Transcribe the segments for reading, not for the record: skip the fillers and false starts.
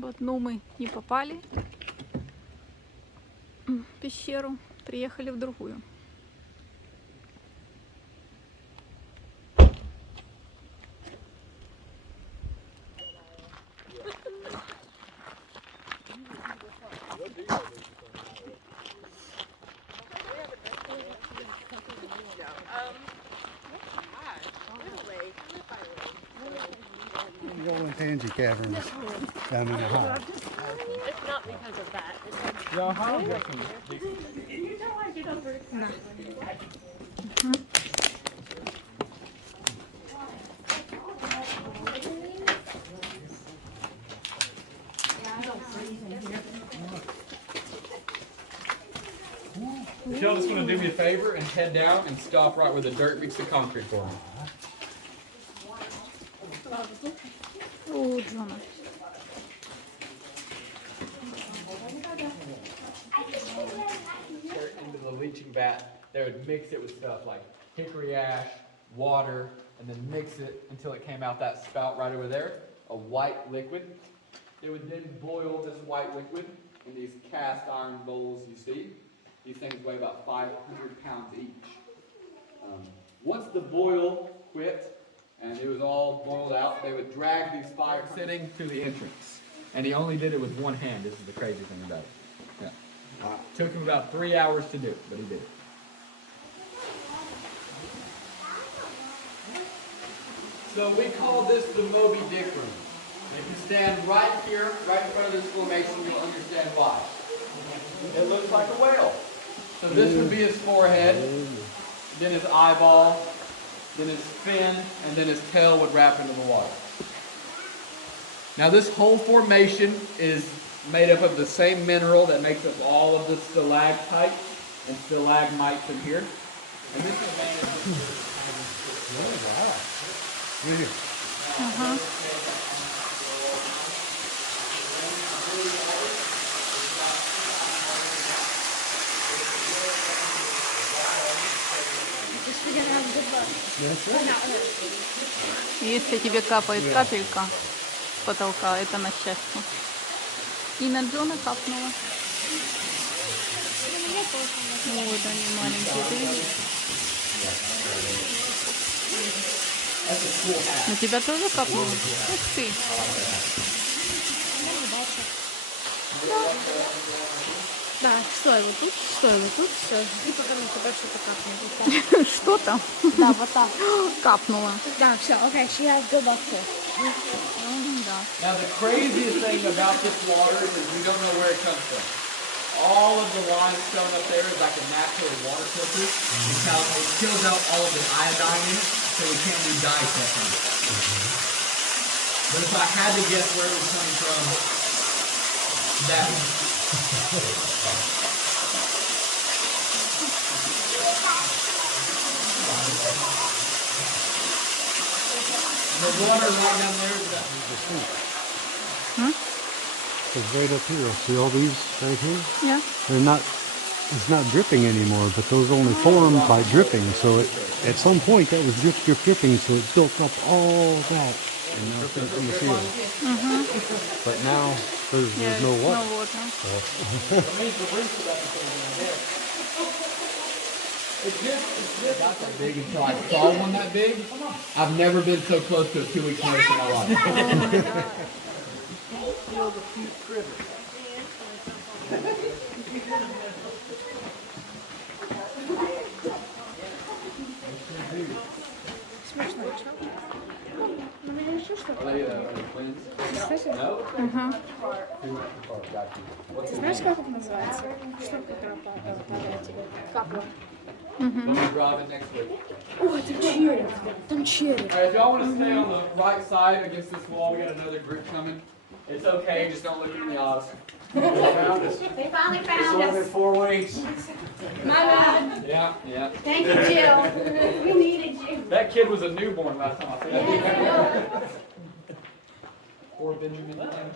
В одну мы не попали в пещеру, приехали в другую. Pansy caverns down in the hall. It's not because of that. It's Ja, han Y'all just want to do me a favor and head down and stop right where the dirt meets the concrete for me. О, Джона. Into the leaching vat, they would mix it with stuff like hickory ash, water, and then mix it until it came out that spout right over there, a white liquid. They would then boil this white liquid in these cast iron bowls you see. These things weigh about 500 pounds each. Once the boil quit and it was all boiled out, they would drag these fires sitting to the entrance. And he only did it with one hand. This is the crazy thing about it. Yeah. Took him about 3 hours to do it, but he did it. So we call this the Moby Dick room. If you stand right here, right in front of this formation, you'll understand why. It looks like a whale. So this would be his forehead, then his eyeball, then his fin, and then his tail would wrap into the water. Now this whole formation is made up of the same mineral that makes up all of the stalactites and stalagmites in here. And this is made Если тебе капает капелька с потолка, это на счастье. И на Джона капнула. Вот они маленькие, ты видишь? На тебя тоже капнуло? Ух ты! Да, стой вот тут, все. И потом на тебя что-то капнет. Что там? Да, вот так. Капнула. Да, все, okay, she has good luck too. Да. Now the craziest thing about this water is we don't know where it comes from. All of the limestone up there is like a natural water filter. It kills out all of the iodine in it, so we can't do dye testing. But if I had to guess where it was coming from, that one. The water right down there is that. It's right up here. See all these right here? Yeah. They're not. It's not dripping anymore, but those only formed by dripping. So at some point that was dripping, so it built up all that, and now it's in the ceiling. But now there's no water. No water. It's just not that big until I saw one that big. I've never been so close to a 2 week notice in my life. Ты знаешь, как это называется? Штука, которая падает тебе. Капля. Let me drive it next week. О, там череп. Там череп. Alright, if y'all want to stay on the right side against this wall, we got another group coming. It's okay, just don't look at the odds. They finally found us. 4 weeks. My bad. Yeah. Thank you, Jill. We needed you. That kid was a newborn last time I saw him. Poor Benjamin Lincoln.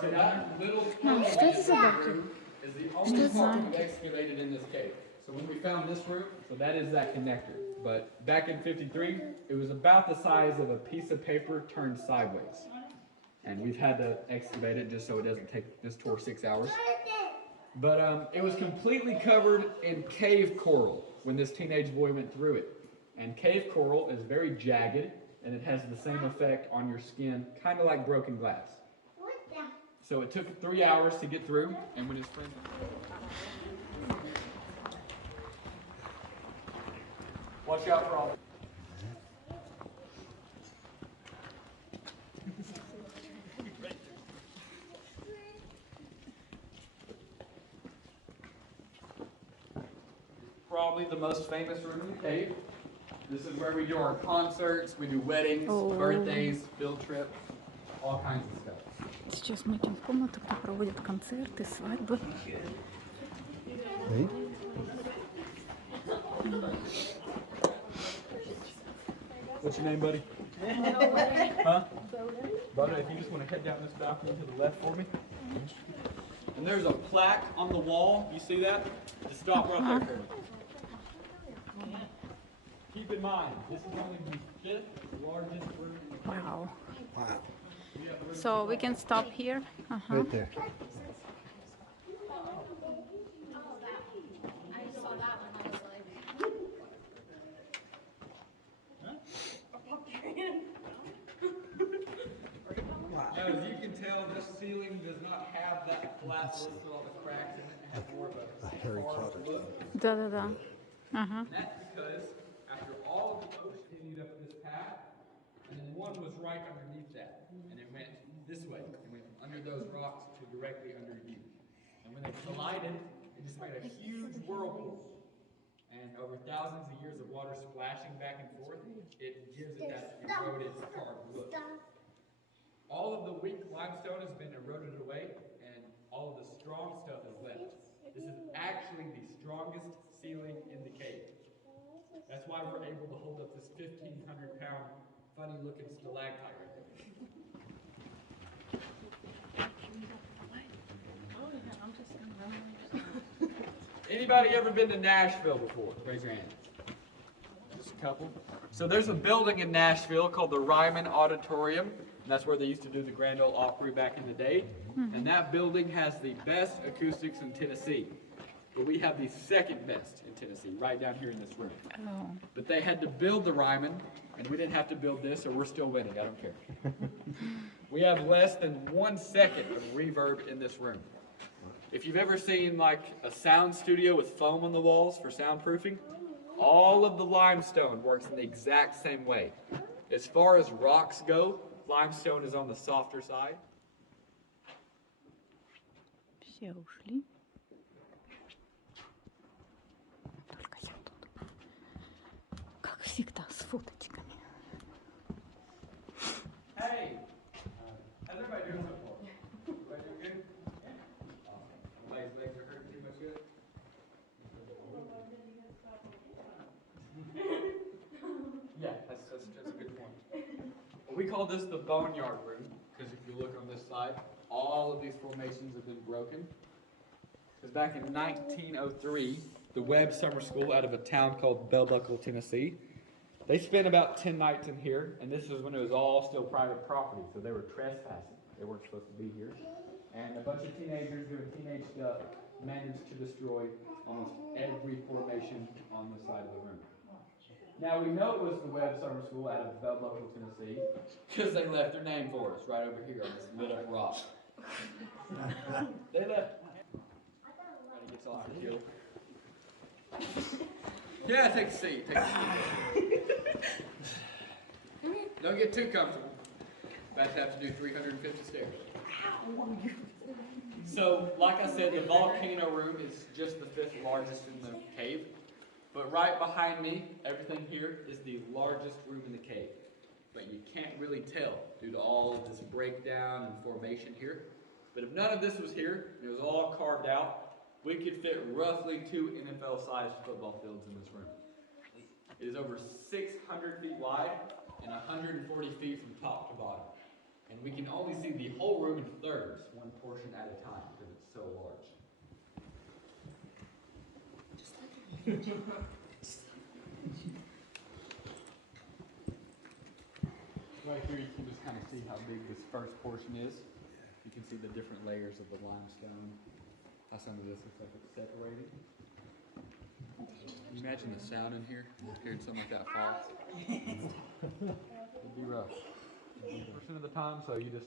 So that little Что это за бабки? is the only part we've excavated in this cave. So when we found this room, so that is that connector. But back in 53, it was about the size of a piece of paper turned sideways. And we've had to excavate it just so it doesn't take this tour 6 hours. But it was completely covered in cave coral when this teenage boy went through it. And cave coral is very jagged, and it has the same effect on your skin, kind of like broken glass. So it took 3 hours to get through, and when his friends... Watch out for all... Probably the most famous room in the cave. This is where we do our concerts, we do weddings, birthdays, field trips, all kinds of stuff. Сейчас мы идем в комнату, где проводят концерты, свадьбы. Hey? What's your name, buddy? Huh? Buddy, if you just want to head down this balcony to the left for me. And there's a plaque on the wall, you see that? Just stop right there for me. Keep in mind, this is only the 5th largest room. Wow. Wow. So we can stop here. Right there. Now, as you can tell, this ceiling does not have that flat roof with all the cracks in it. It has more of a Harry carved Potter. look. Да-да-да. And that's because after all of the ocean continued up this path, and then one was right underneath that, and it went this way. It went from under those rocks to directly under you. And when they collided, it just made a huge whirlpool. And over thousands of years of water splashing back and forth, it gives it that eroded, carved look. All of the weak limestone has been eroded away, and all of the strong stuff is left. This is actually the strongest ceiling in the cave. That's why we're able to hold up this 1,500-pound, funny-looking stalactite right there. Anybody ever been to Nashville before? Raise your hand. Just a couple. So there's a building in Nashville called the Ryman Auditorium. And that's where they used to do the Grand Ole Opry back in the day. And that building has the best acoustics in Tennessee. But we have the second best in Tennessee, right down here in this room. Oh. But they had to build the Ryman, and we didn't have to build this, so we're still winning. I don't care. We have less than 1 second of reverb in this room. If you've ever seen like a sound studio with foam on the walls for soundproofing, all of the limestone works in the exact same way. As far as rocks go, limestone is on the softer side. Все ушли. Только я тут. Как всегда, с фоточками. Hey! How's everybody doing so far? Everybody doing good? Nobody's legs are hurting too much yet? Yeah, that's a good point. Well, we call this the boneyard room, because if you look on this side, all of these formations have been broken. Because back in 1903, the Webb Summer School out of a town called Bell Buckle, Tennessee, they spent about 10 nights in here, and this is when it was all still private property, so they were trespassing. They weren't supposed to be here. And a bunch of teenagers doing teenage stuff managed to destroy almost every formation on the side of the room. Now we know it was the Webb Summer School out of Bell Buckle, Tennessee, because they left their name for us right over here on this lit up rock. They left. Everybody gets off the hill. Yeah, take a seat. Take a seat. Don't get too comfortable. About to have to do 350 stairs. So, like I said, the volcano room is just the 5th largest in the cave. But right behind me, everything here is the largest room in the cave. But you can't really tell due to all of this breakdown and formation here. But if none of this was here, and it was all carved out, we could fit roughly 2 NFL-sized football fields in this room. It is over 600 feet wide and 140 feet from top to bottom. And we can only see the whole room in thirds, one portion at a time, because it's so large. Right here you can just kind of see how big this first portion is. You can see the different layers of the limestone. How some of this looks like it's separated. Can you imagine the sound in here? Hearing something like that fall? It'd be rough. Percent of the time, so you just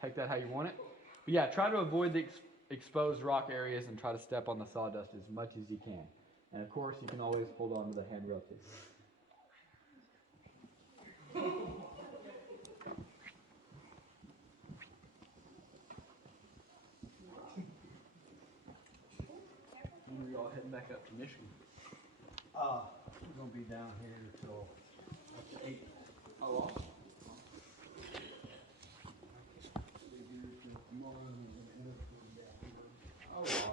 take that how you want it. But yeah, try to avoid the exposed rock areas and try to step on the sawdust as much as you can. And of course, you can always hold on to the handrail too. When are y'all heading back up to Michigan? We're going to be down here until 8. How long? Oh, awesome.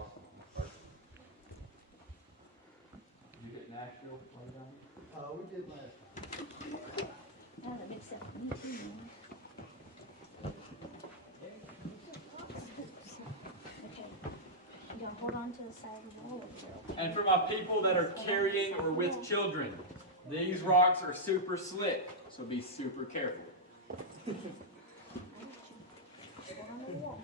Did you hit Nashville while you were down here? We did last time. Oh, that makes sense. Me too, man. Okay. You gotta hold on to the side of the wall. And for my people that are carrying or with children, these rocks are super slick, so be super careful. Hold on to the wall.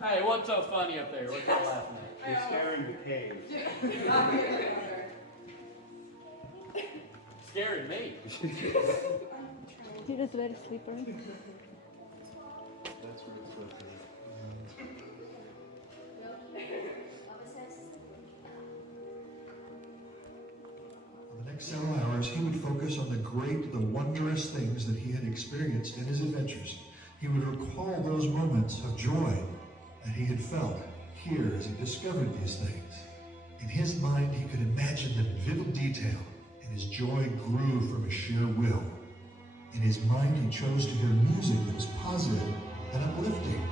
Hey, what's so funny up there? What's y'all laughing at? You're scaring the cave. Scaring me. You just let it sleep, right? That's where it's supposed to be. For the next several hours, he would focus on the great, the wondrous things that he had experienced in his adventures. He would recall those moments of joy that he had felt here as he discovered these things. In his mind, he could imagine them in vivid detail, and his joy grew from his sheer will. In his mind, he chose to hear music that was positive and uplifting.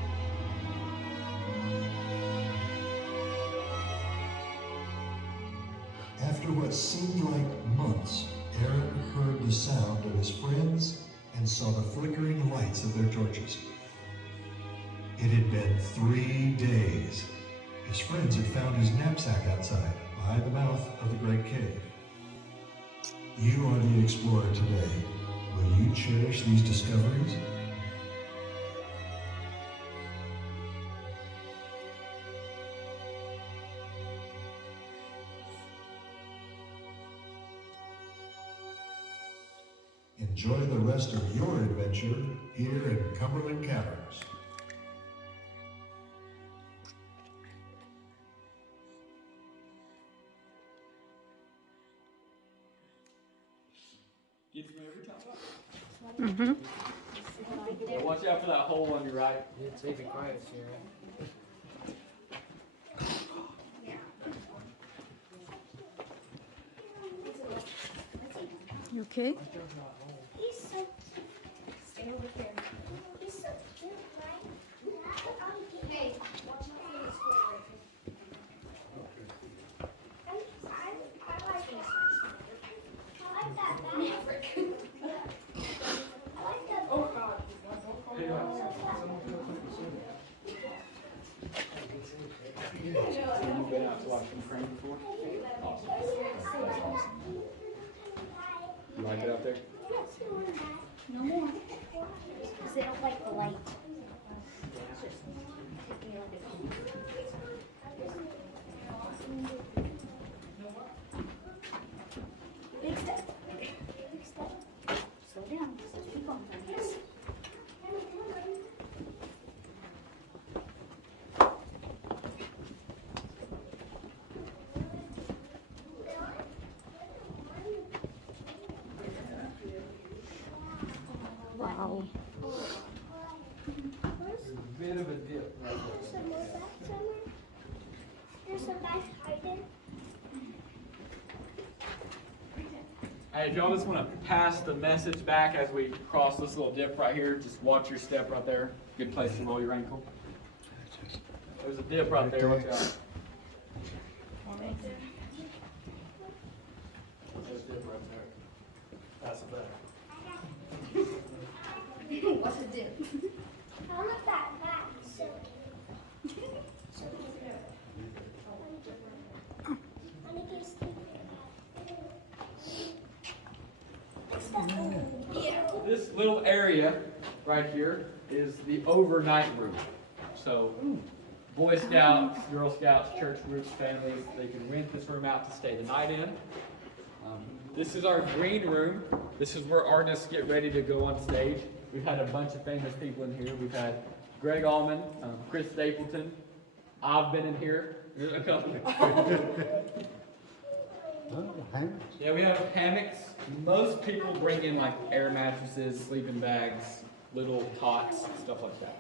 After what seemed like months, Aaron heard the sound of his friends and saw the flickering lights of their torches. It had been 3 days. His friends had found his knapsack outside, by the mouth of the great cave. You are the explorer today. Will you cherish these discoveries? Enjoy the rest of your adventure here in Cumberland Caverns. Gets me every time. Yeah, watch out for that hole on your right. Yeah, safe and quiet, Sarah. You okay? He's so stay over here. He's so cute, right? Hey, watch my face. I like this. I like that maverick. I like that. Oh God. Hey, so you've been out to watch Ukraine before? Awesome. That's awesome. You like it out there? No more. Because they don't like the light. Big step. Big step. Slow down. Keep on. Yes. Wow. There's a bit of a dip right There's some more back somewhere. There's some guys hiding. Hey, if y'all just want to pass the message back as we cross this little dip right here, just watch your step right there. Good place to roll your ankle. There's a dip right there. Watch out. Right there. There's a dip right there. Pass it back. What's the dip? I want that back. So. This little area right here is the overnight room. So Boy Scouts, Girl Scouts, church groups, families, they can rent this room out to stay the night in. This is our green room. This is where artists get ready to go on stage. We've had a bunch of famous people in here. We've had Greg Allman, Chris Stapleton. I've been in here. There's a couple. Yeah, we have hammocks. Most people bring in like air mattresses, sleeping bags, little cots, stuff like that.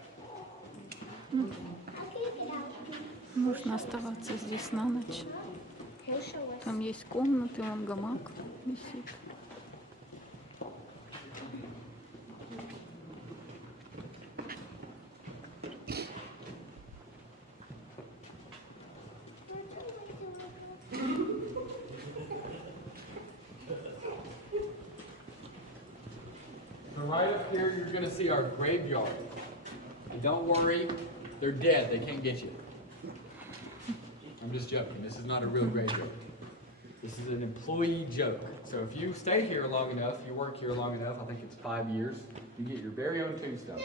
Можно оставаться здесь на ночь. Там есть комнаты, вон гамак висит. So right up here, you're going to see our graveyard. And don't worry, they're dead. They can't get you. I'm just joking. This is not a real graveyard. This is an employee joke. So if you stay here long enough, you work here long enough, I think it's 5 years, you get your very own tombstone.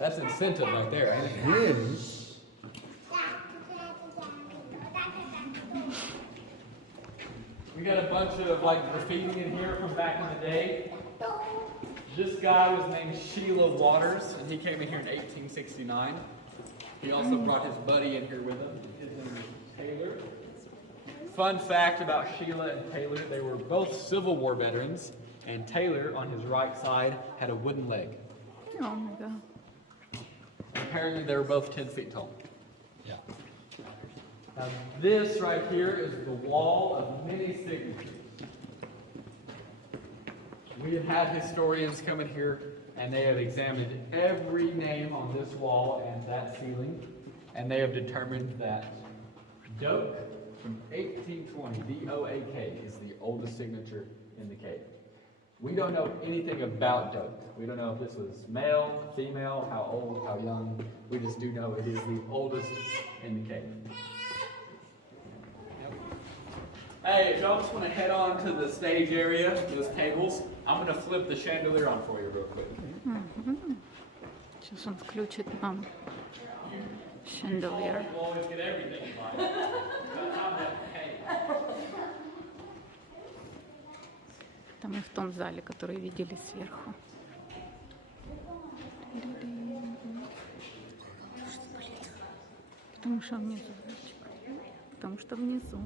That's incentive right there, ain't it? It is. We got a bunch of like graffiti in here from back in the day. This guy was named Sheila Waters, and he came in here in 1869. He also brought his buddy in here with him. His name is Taylor. Fun fact about Sheila and Taylor, they were both Civil War veterans, and Taylor, on his right side, had a wooden leg. Oh my God. Apparently they were both 10 feet tall. Yeah. Now this right here is the wall of many signatures. We have had historians come in here and they have examined every name on this wall and that ceiling, and they have determined that Doak from 1820, D-O-A-K, is the oldest signature in the cave. We don't know anything about Doak. We don't know if this was male, female, how old, how young. We just do know it is the oldest in the cave. Hey, if y'all just want to head on to the stage area, those tables, I'm going to flip the chandelier on for you real quick. Сейчас он включит нам chandelier. We'll always get everything in life. Это мы в том зале, который видели сверху. Потому что внизу, зайчик. Потому что внизу.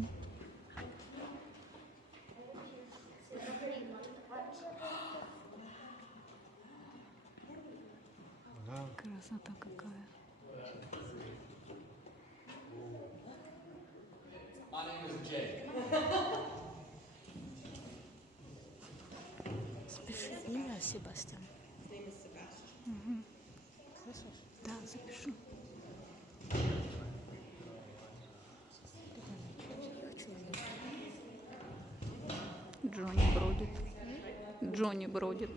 Красота какая. My name is Jay. Спеши. Имя Себастьян. Да, запишу. Джонни бродит. Джонни бродит.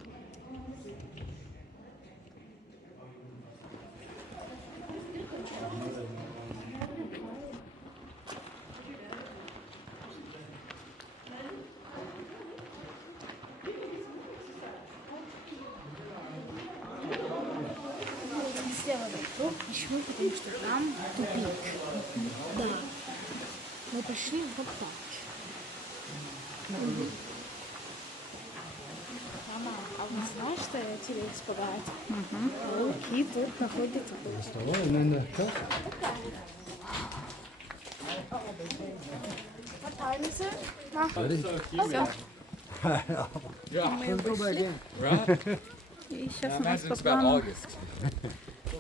Слева вокруг. Почему? Потому что там тупик. Да. Мы пришли в парк. Мама, а вы знаешь, что я тебе испугать? Руки тут находятся. What time is it? Все. Yeah. Go back in. Right? И сейчас I у нас imagine по it's about плану August.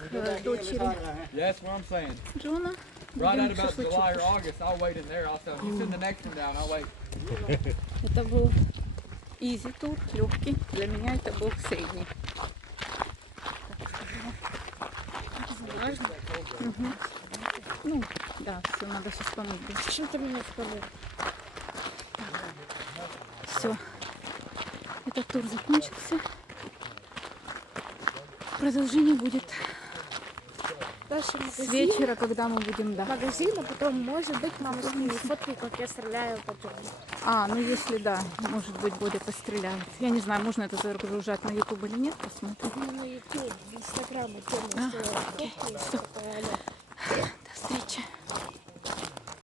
к дочери Yeah, that's what I'm saying. Джона. Right Будем at about шашлычок July or August, I'll wait in there. I'll tell you, send the next one down. I'll wait. Это был изи тур, легкий. Для меня это был средний. Важно. Мгм. Ну, да, все, надо сейчас помыть. Зачем ты меня вколол? Все. Этот тур закончился. Продолжение будет Дальше с вечера, когда мы будем, да. магазин, а потом, может быть, мама снимет фотки, как я стреляю по тюрьме. А, ну если да, может быть, Бодя постреляет. Я не знаю, можно это загружать на YouTube или нет, посмотрим. На YouTube, в Инстаграм, До встречи.